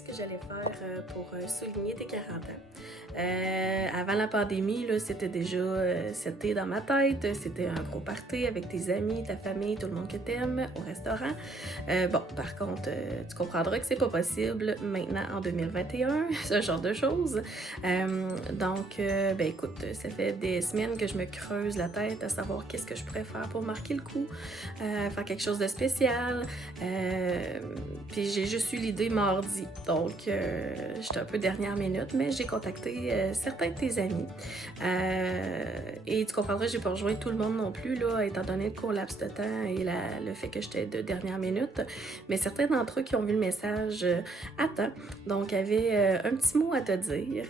qu'est-ce que j'allais faire pour souligner tes 40 ans. Avant la pandémie, là, c'était déjà seté dans ma tête. C'était un gros party avec tes amis, ta famille, tout le monde que t'aimes au restaurant. Bon, par contre, tu comprendras que c'est pas possible maintenant en 2021, ce genre de choses. Ben écoute, ça fait des semaines que je me creuse la tête à savoir qu'est-ce que je pourrais faire pour marquer le coup, faire quelque chose de spécial. Puis j'ai juste eu l'idée mardi, donc j'étais un peu dernière minute, mais j'ai contacté certains de tes amis. Et tu comprendras, j'ai pas rejoint tout le monde non plus, là, étant donné le court laps de temps et le fait que j'étais de dernière minute. Mais certains d'entre eux qui ont vu le message à temps, donc avaient un petit mot à te dire.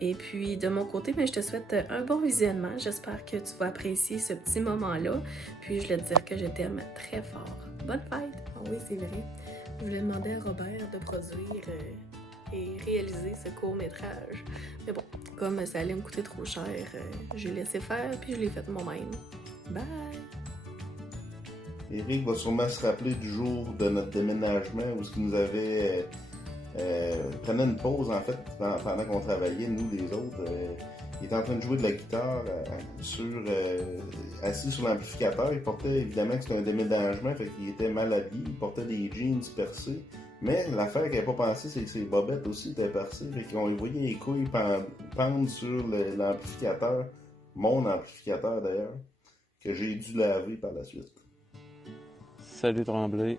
Et puis de mon côté, ben, je te souhaite un bon visionnement. J'espère que tu vas apprécier ce petit moment-là. Puis je voulais te dire que je t'aime très fort. Bonne fête! Ah oui, c'est vrai. Je voulais demander à Robert de produire et réaliser ce court-métrage. Mais bon, comme ça allait me coûter trop cher, j'ai laissé faire puis je l'ai fait moi-même. Bye! Éric va sûrement se rappeler du jour de notre déménagement où il nous avait prenait une pause en fait pendant qu'on travaillait, nous les autres. Il était en train de jouer de la guitare assis sur l'amplificateur. Il portait évidemment que c'était un déménagement, fait qu'il était mal habillé, il portait des jeans percés. Mais l'affaire qu'il n'avait pas pensé, c'est que ses bobettes aussi étaient percées. Fait qu'on y voyait les couilles pendre sur l'amplificateur, mon amplificateur d'ailleurs, que j'ai dû laver par la suite. Salut Tremblay,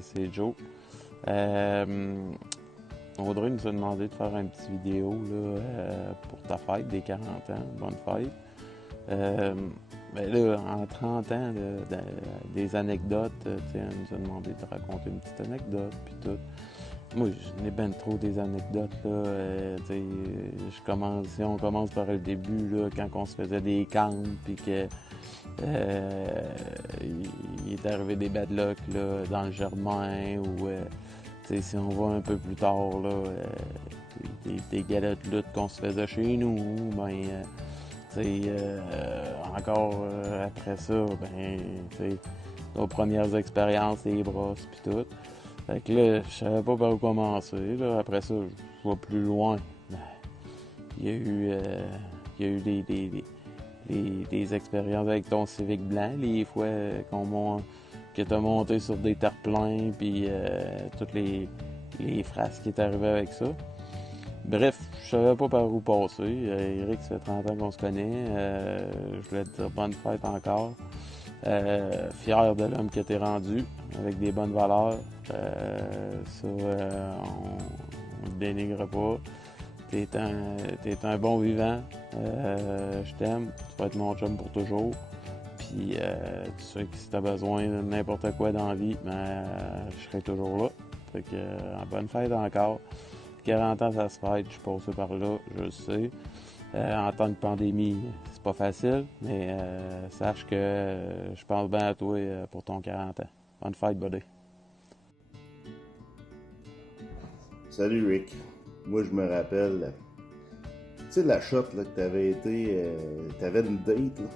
c'est Joe. Audrey nous a demandé de faire une petite vidéo là, pour ta fête des 40 ans. Bonne fête. Ben là, en 30 ans, des anecdotes, elle nous a demandé de raconter une petite anecdote, puis tout. Moi, je n'ai ben trop des anecdotes, là. Si on commence par le début, là, quand on se faisait des camps, puis que il est arrivé des bad luck là, dans le Germain, ou si on va un peu plus tard, là, des galas de lutte qu'on se faisait chez nous, encore après ça, nos premières expériences, les brosses pis tout. Fait que là, je savais pas par où commencer. Là. Après ça, je vais plus loin. Il y a eu des expériences avec ton Civic blanc, les fois que t'as monté sur des terre-pleins, puis toutes les phrases qui est arrivées avec ça. Bref, je savais pas par où passer. Eric, ça fait 30 ans qu'on se connaît. Je voulais te dire bonne fête encore. Fier de l'homme que t'es rendu, avec des bonnes valeurs. On ne dénigre pas. T'es un bon vivant. Je t'aime. Tu vas être mon chum pour toujours. Puis tu sais que si t'as besoin de n'importe quoi dans la vie, je serai toujours là. Fait que bonne fête encore. 40 ans, ça se fête, je suis passé par là, je le sais. En temps de pandémie, c'est pas facile, mais sache que je pense bien à toi pour ton 40 ans. Bonne fête, buddy. Salut Rick. Moi, je me rappelle, tu sais, la shot là, que t'avais une date, là.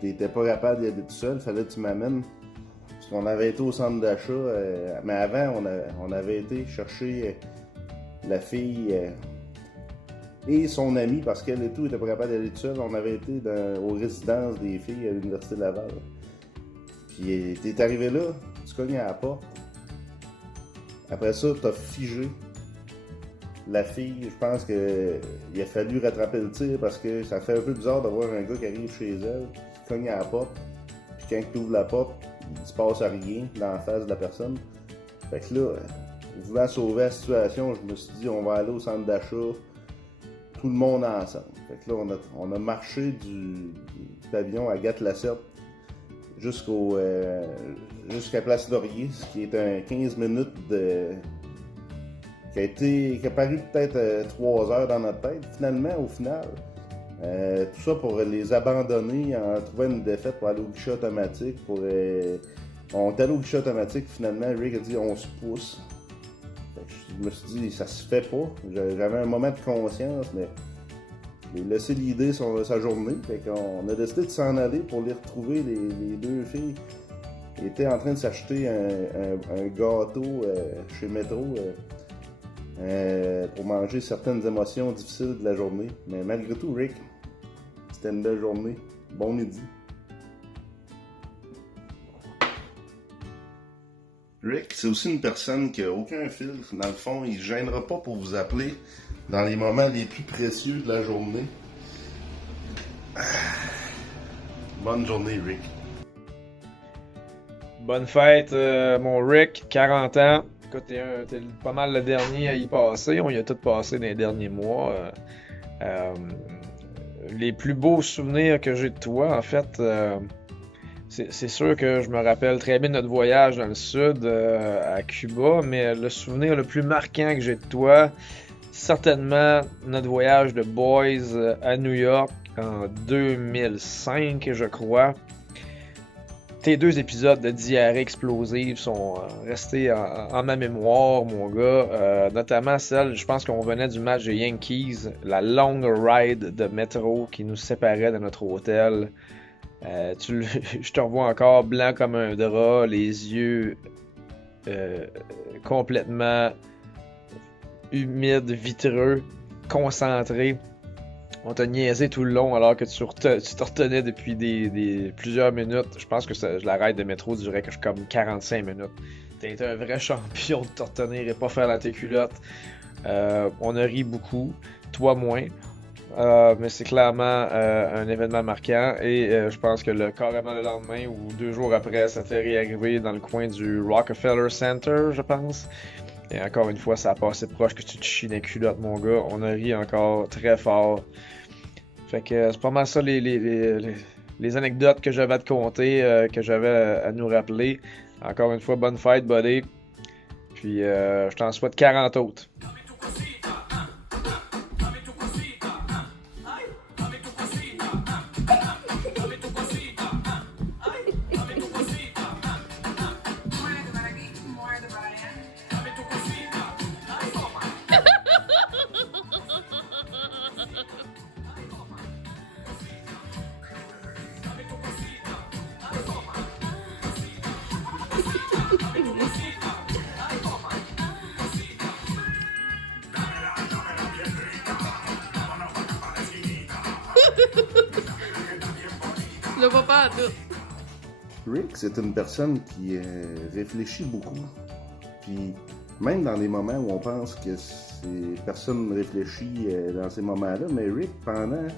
T'étais pas capable d'y aller tout seul, fallait que tu m'amènes. Parce qu'on avait été au centre d'achat, mais avant, on avait été chercher la fille et son amie, parce qu'elle et tout était pas capable d'aller tout seul. On avait été aux résidences des filles à l'Université de Laval. Puis t'es arrivé là, tu cognes à la porte. Après ça, t'as figé. La fille, je pense qu'il a fallu rattraper le tir parce que ça fait un peu bizarre d'avoir un gars qui arrive chez elle, qui cogne à la porte, puis quand tu ouvres la porte, il se passe rien dans la face de la personne. Fait que là, voulant sauver la situation, je me suis dit on va aller au centre d'achat, tout le monde ensemble. Fait que là, on a marché du pavillon à Gathe-Lacerte jusqu'à Place Laurier, ce qui est un 15 minutes qui a paru peut-être 3 heures dans notre tête. Finalement, au final, tout ça pour les abandonner en trouvant une défaite pour aller au guichet automatique. On est allé au guichet automatique, finalement, Rick a dit on se pousse. Je me suis dit, ça se fait pas. J'avais un moment de conscience, mais j'ai laissé l'idée sur sa journée. Fait qu'on a décidé de s'en aller pour les retrouver. Les deux filles étaient en train de s'acheter un gâteau chez Métro. pour manger certaines émotions difficiles de la journée. Mais malgré tout, Rick, c'était une belle journée. Bon midi. Rick, c'est aussi une personne qui n'a aucun filtre. Dans le fond, il ne se gênera pas pour vous appeler dans les moments les plus précieux de la journée. Bonne journée, Rick. Bonne fête, mon Rick, 40 ans. Écoute, t'es pas mal le dernier à y passer. On y a tout passé dans les derniers mois. Les plus beaux souvenirs que j'ai de toi, en fait, c'est sûr que je me rappelle très bien de notre voyage dans le sud, à Cuba, mais le souvenir le plus marquant que j'ai de toi, certainement notre voyage de boys à New York en 2005, je crois. Tes 2 épisodes de diarrhée explosive sont restés en ma mémoire, mon gars. Notamment celle, je pense qu'on venait du match des Yankees, la long ride de métro qui nous séparait de notre hôtel. Je te revois encore blanc comme un drap, les yeux complètement humides, vitreux, concentrés. On t'a niaisé tout le long alors que tu te retenais depuis plusieurs minutes. Je pense que la ride de métro durait comme 45 minutes. T'as été un vrai champion de te retenir et pas faire dans tes culottes. On a ri beaucoup, toi moins. Mais c'est clairement un événement marquant et je pense que carrément le lendemain ou 2 jours après, ça t'est réarrivé dans le coin du Rockefeller Center, je pense. Et encore une fois, ça a passé proche que tu te chies dans les culottes, mon gars. On a ri encore très fort. Fait que c'est pas mal ça les anecdotes que j'avais à te conter, que j'avais à nous rappeler. Encore une fois, bonne fête, buddy. Puis je t'en souhaite 40 autres. Le vois pas à tout. Rick, c'est une personne qui réfléchit beaucoup. Puis même dans les moments où on pense que personne ne réfléchit dans ces moments-là, mais Rick,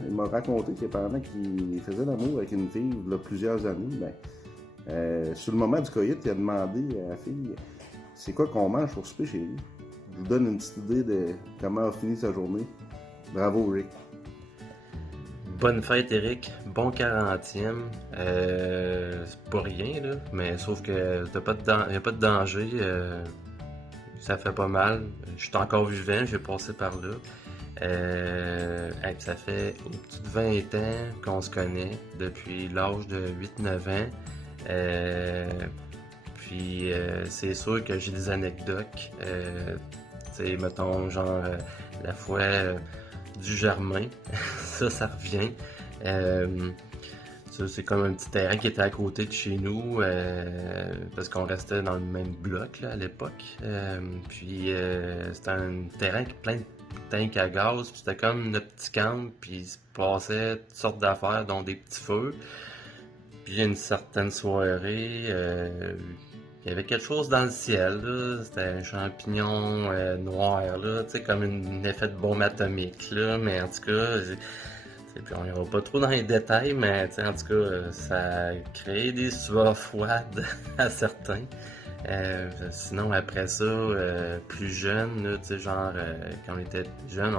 il m'a raconté que pendant qu'il faisait l'amour avec une fille, il y a plusieurs années, sur le moment du coït, il a demandé à la fille « C'est quoi qu'on mange pour souper, chérie? » Je vous donne une petite idée de comment a fini sa journée. Bravo, Rick. Bonne fête, Eric. Bon 40e. C'est pas rien, là. Mais sauf que y a pas de danger. Ça fait pas mal. Je suis encore vivant. J'ai passé par là. Ça fait au-dessus de 20 ans qu'on se connaît. Depuis l'âge de 8-9 ans. Puis c'est sûr que j'ai des anecdotes. Tu sais, mettons, genre, la fois du Germain, ça revient. Ça, c'est comme un petit terrain qui était à côté de chez nous, parce qu'on restait dans le même bloc là, à l'époque. Puis c'était un terrain plein de tanks à gaz, puis c'était comme notre petit camp, puis il se passait toutes sortes d'affaires, dont des petits feux. Puis une certaine soirée, il y avait quelque chose dans le ciel, là. C'était un champignon noir, là, tu sais, comme un effet de bombe atomique, là. Mais en tout cas, puis on n'ira pas trop dans les détails, mais en tout cas, ça a créé des sueurs froides à certains. Sinon, après ça, plus jeune, tu sais, genre, quand on était jeune,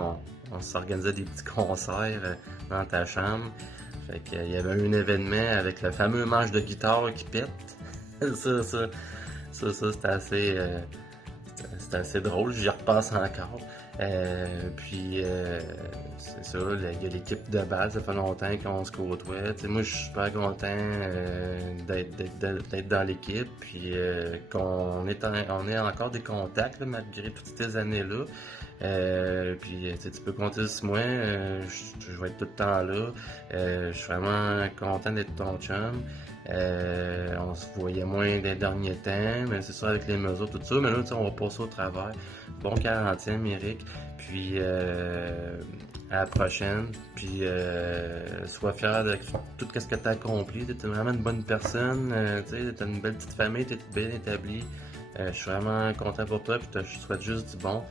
on s'organisait des petits concerts dans ta chambre. Fait qu'il y avait un événement avec le fameux manche de guitare qui pète. Ça, c'était assez drôle, j'y repasse encore. Puis c'est ça, il y a l'équipe de base, ça fait longtemps qu'on se côtoie. T'sais, moi, je suis super content d'être dans l'équipe, puis qu'on ait encore des contacts là, malgré toutes ces années-là. Puis tu peux compter sur moi, je vais être tout le temps là. Je suis vraiment content d'être ton chum. On se voyait moins des derniers temps, mais c'est ça avec les mesures, tout ça. Mais là, on va passer au travers. Bon 40e, Eric. Puis à la prochaine. Puis sois fier de tout ce que tu as accompli. Tu es vraiment une bonne personne. Tu as une belle petite famille, tu es bien établi. Je suis vraiment content pour toi. Puis je te souhaite juste du bon.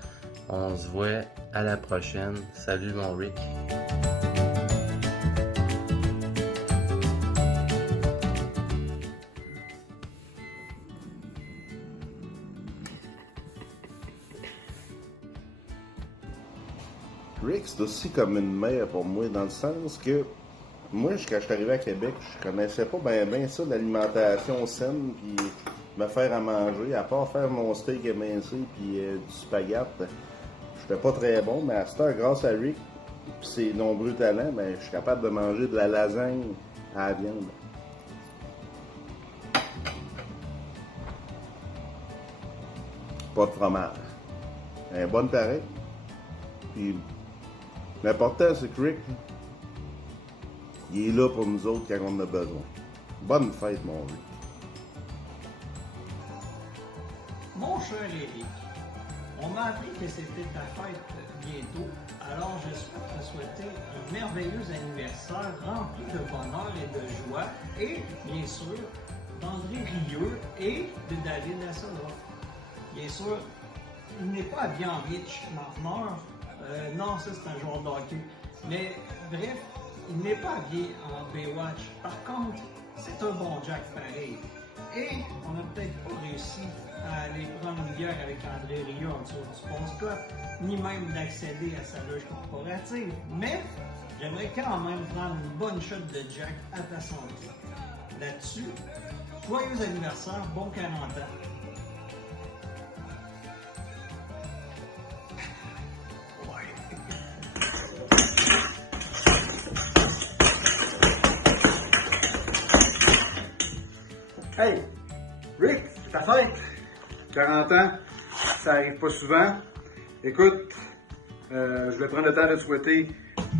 On se voit à la prochaine. Salut mon Rick. Rick, c'est aussi comme une mère pour moi, dans le sens que moi, quand je suis arrivé à Québec, je connaissais pas bien ça, l'alimentation saine, puis me faire à manger, à part faire mon steak émincé puis du spaghetti. J'étais pas très bon, mais à cette heure, grâce à Rick et ses nombreux talents, ben, je suis capable de manger de la lasagne à la viande. Pas de fromage. Un bon pareil. Puis l'important, c'est que Rick, il est là pour nous autres quand on en a besoin. Bonne fête, mon Rick. Mon cher Eric, on m'a appris que c'était ta fête bientôt, alors je souhaite te souhaiter un merveilleux anniversaire rempli de bonheur et de joie, et bien sûr d'André Rieu et de David Assola. Bien sûr, il n'est pas habillé en Rich Marner, non, ça c'est un joueur de hockey, mais bref, il n'est pas habillé en Baywatch. Par contre, c'est un bon Jack pareil. Et on n'a peut-être pas réussi à aller prendre une bière avec André Rieu en dessous du Sport Club, ni même d'accéder à sa loge corporative. Mais j'aimerais quand même prendre une bonne shot de Jack à ta santé. Là-dessus, joyeux anniversaire, bon 40 ans. Hey, Rick, c'est ta fête! 40 ans, ça arrive pas souvent. Écoute, je vais prendre le temps de te souhaiter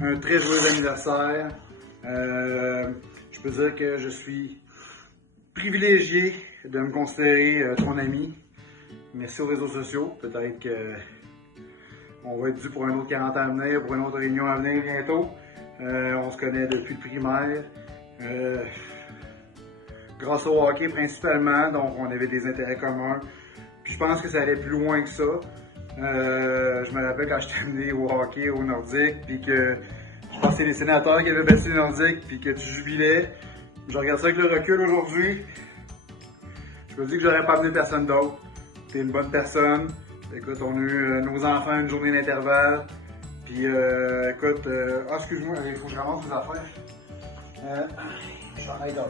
un très joyeux anniversaire. Je peux dire que je suis privilégié de me considérer ton ami. Merci aux réseaux sociaux. Peut-être que on va être dû pour un autre 40 ans à venir, pour une autre réunion à venir bientôt. On se connaît depuis le primaire. Grâce au hockey principalement, donc on avait des intérêts communs. Puis je pense que ça allait plus loin que ça. Je me rappelle quand j'étais amené au hockey au Nordique, puis que je pense que c'est les sénateurs qui avaient battu les Nordiques, puis que tu jubilais. Je regarde ça avec le recul aujourd'hui. Je me dis que j'aurais pas amené personne d'autre. T'es une bonne personne. Écoute, on a eu nos enfants une journée d'intervalle. Puis écoute, excuse-moi, il faut que je ramasse mes affaires. J'arrête là.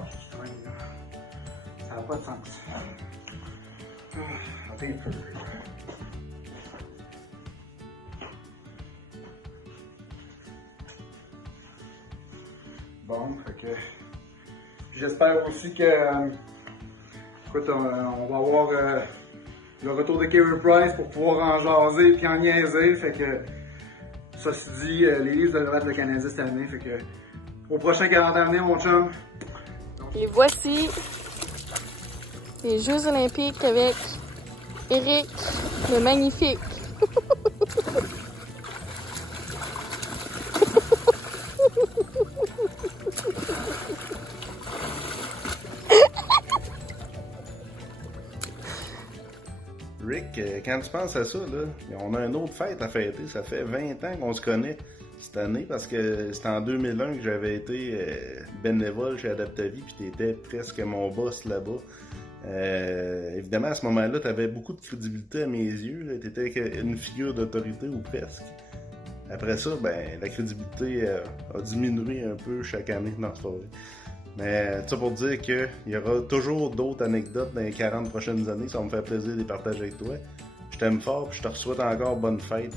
Ça n'a pas de sens. Attends un peu. Bon, fait que j'espère aussi que écoute, on va avoir le retour de Carey Price pour pouvoir en jaser puis en niaiser. Fait que ceci dit, les livres devraient être le Canadien cette année. Fait que au prochain 40 années, mon chum. Et voici les Jeux olympiques avec Eric le Magnifique. Rick, quand tu penses à ça, là, on a une autre fête à fêter. Ça fait 20 ans qu'on se connaît cette année parce que c'était en 2001 que j'avais été bénévole chez Adaptavie puis tu étais presque mon boss là-bas. Évidemment, à ce moment-là, tu avais beaucoup de crédibilité à mes yeux. Tu étais une figure d'autorité ou presque. Après ça, ben, la crédibilité a diminué un peu chaque année dans ce forêt. Mais ça pour dire qu'il y aura toujours d'autres anecdotes dans les 40 prochaines années. Ça va me faire plaisir de les partager avec toi. Je t'aime fort et je te souhaite encore bonne fête.